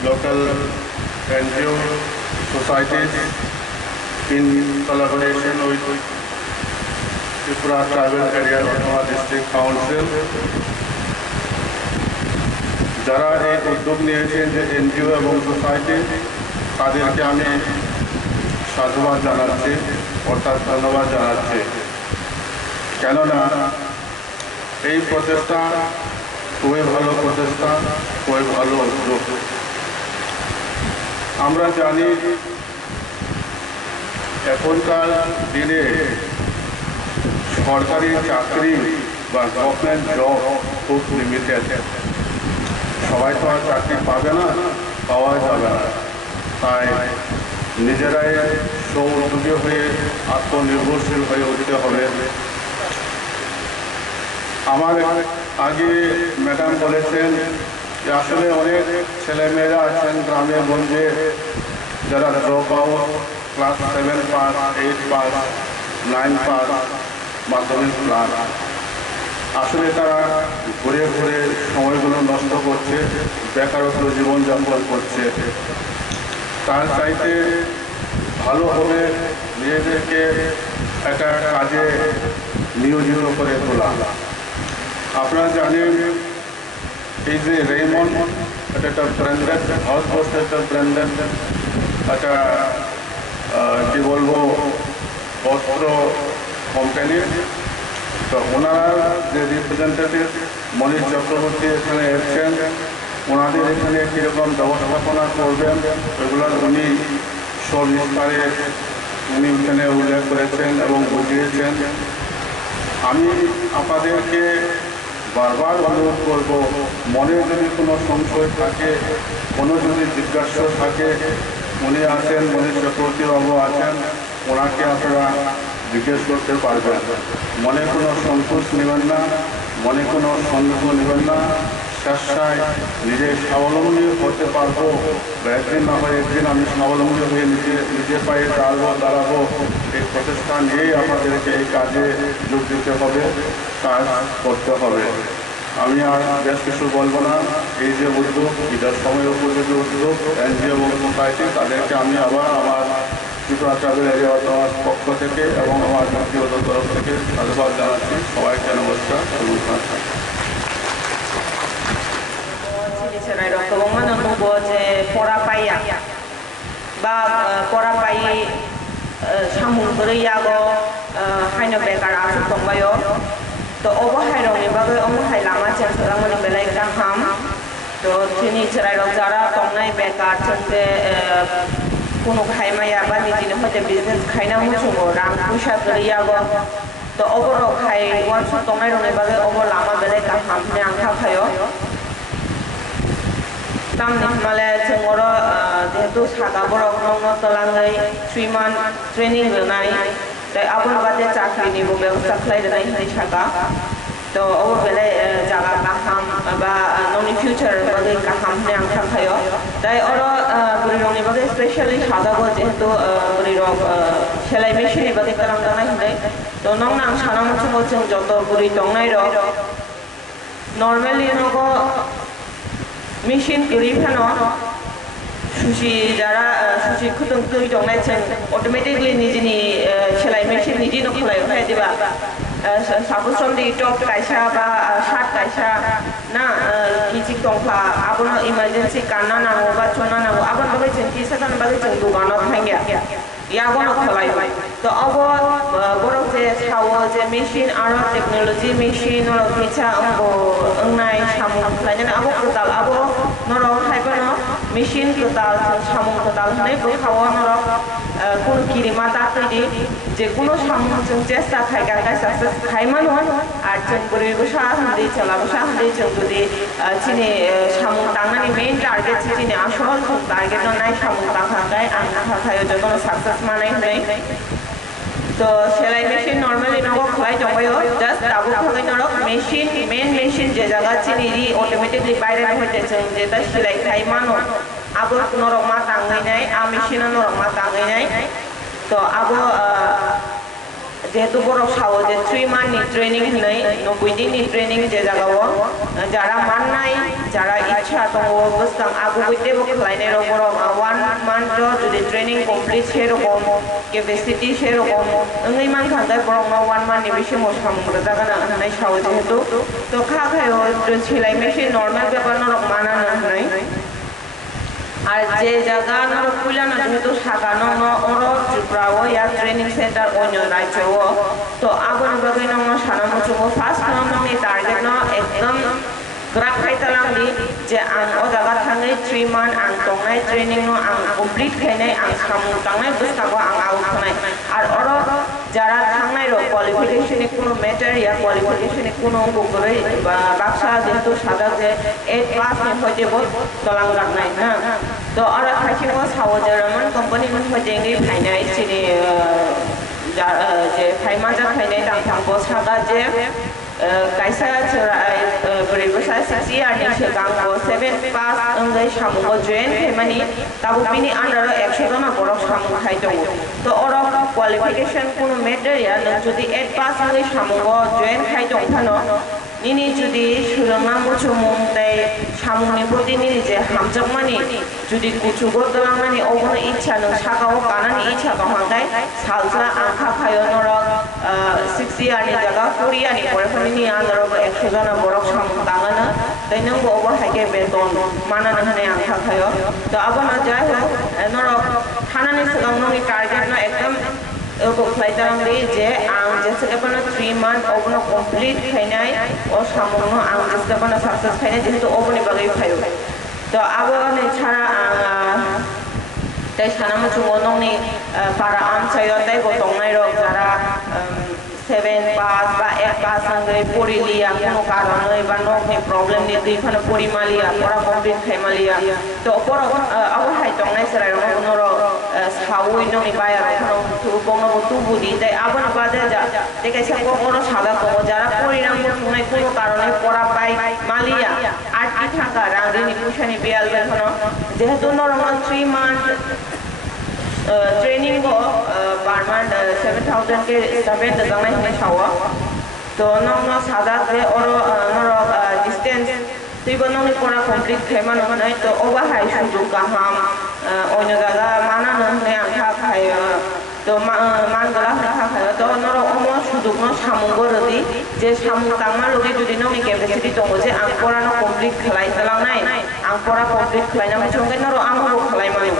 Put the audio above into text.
local NGO societies in collaboration with Tripura Tribal Area Autonomous District Council. যারা এই উদ্যোগ নিয়েছেন যে এনজিও এবং সোসাইটি তাদেরকে আমি সাধুবাদ জানাচ্ছি অর্থাৎ ধন্যবাদ জানাচ্ছি কেননা এই প্রচেষ্টা খুবই ভালো প্রচেষ্টা খুবই ভালো উদ্যোগ আমরা জানি এখনকার দিনে সরকারি চাকরি বা গভর্নমেন্ট জব খুব লিমিটেড সবাই তো আর চাকরি পাবে না পাওয়া যাবে না তাই নিজেরাই স্ব-উদ্যোগী হয়ে আত্মনির্ভরশীল হয়ে উঠতে হবে আমার আগে ম্যাডাম বলেছেন যে আসলে অনেক ছেলেমেয়েরা আছেন গ্রামে গঞ্জে যারা drop out class 7 pass 8 pass 9 pass মাধ্যমিক ক্লাস আসলে তারা ঘুরে ঘুরে সময়গুলো নষ্ট করছে বেকারত্ব জীবনযাপন করছে তার চাইতে ভালো হবে নিজেদেরকে একটা কাজে নিয়োজিত করে তোলা আপনারা জানেন এই যে রেইমন্ড এটা একটা ব্র্যান্ডেড ভারতবর্ষের একটা ব্র্যান্ডেড একটা কি বলবো বস্ত্র কোম্পানি তো ওনার যে রিপ্রেজেন্টেটিভ মনীষ চক্রবর্তী এখানে এসছেন ওনাদের এখানে কীরকম ব্যবস্থাপনা করবেন ওইগুলোর উনি সবিস্তারে উনি এখানে উল্লেখ করেছেন এবং বুঝিয়েছেন আমি আপনাদেরকে বারবার অনুরোধ করব মনে যদি কোনো সংশয় থাকে কোনো যদি জিজ্ঞাসা থাকে উনি আছেন মনীষ চক্রবর্তী বাবু আছেন ওনাকে আপনারা জিজ্ঞেস করতে পারবেন মনে কোনো সংকোচ নেবেন না মনে কোনো সন্দেহ নেবেন না চেষ্টায় নিজে স্বাবলম্বী হতে পারবো একদিন না হয় একদিন আমি স্বাবলম্বী হয়ে নিজের পায়ে দাঁড়াবো এই প্রচেষ্টা নিয়েই আমাদেরকে এই কাজে যোগ দিতে হবে কাজ করতে হবে আমি আর বেশ কিছু বলবো না এই যে উদ্যোগ এটার সময় উপযোগী উদ্যোগ এনজিও এবং সোসাইটি তাদেরকে আমি আবার আমার ত্রিপুরা ট্রাইবাল এরিয়া অটোনমাস পক্ষ থেকে এবং আমার ব্যক্তিগত তরফ থেকে সাধুবাদ জানাচ্ছি সবাইকে নমস্কার তো অবহাইরংনি বাগै অবহাই লাमा চেন Twlangmani belai kaham তো তিনি চেরাইরক যারা তংনাই বেকার চলতে কোনো খাইমায়া বা নিজের হতে বিজনেস খাইনা মুচুগো রাং পয়সা করিয়াগো তো অবরক খাই ওয়ানস তংনাই রংনি বাগै অব লাमा belai kaham নে আংখা খায়ো তাম নিমালে जोंगर যেহেতু সাদা বরক নং তলাঙ্গাই 3 মান্থ ট্রেনিং होनाय তাই আপন বাদে চাকরিনি ব্যবস্থা খালাইনাय হাই সাকা তো ও বেলে জায়গা কাহাম বা ননি ফিউচার বাদে কাহাম নে আংখা খায়ো তাই ওর বুড়ি রংনি বাদে স্পেশালি সাদা গো যেহেতু বুড়ি রং সেলাই মেশিন বাদে কালাম দানাই হলে তো নং নাং সানা মুচুগো जों যত বুড়ি দংনাই র নরমালি নগো মেশিন করি ফানো সুশি যারা সুশি খুদং তুই দংনাই जों অটোমেটিক্যালি নিজেনি সেলাই মেশিন নিজে ন খলাই হয় দিবা সাপোজ দি টপ কাইসা বা শার্ট কাইসা না কিজি দংফা আবনো ইমার্জেন্সি কান্না নাও বা চনা নাও আবন বাগै जों কি সাদান বাগै जों দুগানো থাঙ্গিয়া ইয়াগনো খলাই তো অব বরক যে ছাও যে মেশিন আর টেকনোলজি মেশিন আর কিছা অঙ্গো অংনাই সামু খাইনা আবো কোতাল আবো নর খাইবানো মেশিন কোতাল সামু কোতাল হনে বখাও নর কোন কিরিমা তাতদি যে কোনো সামু जों চেষ্টা খাইগা গাই সাকসেস খাইমানো আর जों গরি বসা হন্দি চলা বসা হন্দি जों যদি চিনি সামু তাংনানি মেইন টার্গেট চিনি আসল টার্গেট নাই সামু তাংখা গাই আংখা খাইও যত সাকসেস মানাই নাই তো সেলাই মেশিন নরমালি নগো খলাই জবাইও জাস্ট দাবু খাই নরক মেশিন মেইন মেশিন যে জায়গা চিনি রি অটোমেটিকলি বাইরে হইতে চাই যেটা সেলাই খাই মানো আবো নরক মা তাঙ্গাই নাই আ মেশিন নরক মা তাঙ্গাই নাই তো আবো যেহেতু বরফ সাও যে 3 মান্থনি ট্রেনিং হই 90 দিননি ট্রেনিং যে জায়গাও যারা মাননাই যারা ইচ্ছা দङ বসকাं আগু বইতেबो खालायनाय बरफ 1 मान्थ যদি ট্রেনিং কমপ্লিট সেরকম ক্যাপাসিটি সেরকম ওই মান খান্দায় বরফ 1 মান্থনি বেশি মশামুরা জায়গা নাই সাও যেহেতু তো খাখায়ও সেলাই মেশিন নরমাল ব্যাপার নরক মানানো নাই আর যে জায়গা নরক কুলানো যেহেতু সাগানো অর ত্রিপুরাও ইয়া ট্রেনিং সেন্টার অন্য রাজ্যও তো আগুন বাগৈ নং সানামুচু ফার্স্ট নংনি টার্গেট ন একদম গ্রাফ খাইতাलांदि जे आं ओ जागा थाङै 3 मान्थ आं दंनाय ट्रेनिं नो आं कमप्लिट खायनाय आं सामु थांनाय बुस्थाखौ आं आउट खानाय आर अर যারা थांनाय रो क्वालिफिकेशन কোনো मैटर या क्वालिफिकेशन কোনো गुगरै बा बाक्सा जेतु सादा जे 8 पास नि होजेबो तलां गारनाय ना तो अर खायसेखौ सावो जे रेमन कंपनी मन होजेंगै फायनाय सिनि जे फायमा जा खायनाय थांथांबो saga J kaisa berbahasa sisi ada sekarang 7 pas enggak samu join kemani tabu pini under 100 jona borok samu khaito to orang qualification kuno matter ya যদি 8 pas enggak samu join khaito thano nini judi suranga muchumung tai samuni proti nini je hamjakmani judi kuchugo Twlangmani obona ichha nang sakao kanani ichha kahangai salsa angkha khayo norok 6 year ni jaga 4 year ni pore ni andro 100 jona borok samu tangana tai nang bo obo haike beton mana nang angkha khayo to abona jai ho norok thanani segang nang target na ekdam को फ्लाइटांग दे जे आं जैसे अपना 3 month ओपनो complete खायनाय और सामनो आं जैसे अपना success खायनाय जेहेतु ओपनि बागै खायो तो अब नै छारा ताई साना मचुंगो नंनि पारा आमसायो ताई गो दंनाय रक जारा 7 पास बा 1 पास नंगै परिलिया कोनो कारनै बा नखनि प्रॉब्लम नि दुई फानो परिमालिया परा कमप्लीट खायमालिया तो पर अब हाय दंनाय सराय रक नरो सावै नंनि बाया रखनो तु बंगनो तु बुदि ताई आबन बादे जा ते कायसा कोनो सादा दङ जारा परिणाम बुथुमनाय कोनो कारनै परा पाइ मालिया 8 टाका रांनि पुसानि बेयाल बेखनो जेहेतु नरमाल 3 मान्थ ट्रेनिंग को पर मंथ 7000 के 7 दजानाय होनाय सावा तो नंग सादा जे और नर डिस्टेंस तुइबो नंनि परा कमप्लीट खायमान होनाय तो ओबा हाय सुजुग गाहाम अन्य जागा माना नंने आंखा खाय तो मान गला आंखा खाय तो नर अमो सुजुग न सामुंगो रदि जे सामु तांमा लगे जुदि नंनि कैपेसिटी दङ जे आं परा न कमप्लीट खालाय तलांनाय आं परा कमप्लीट खालायना मचंगे नर आंबो खालायमानो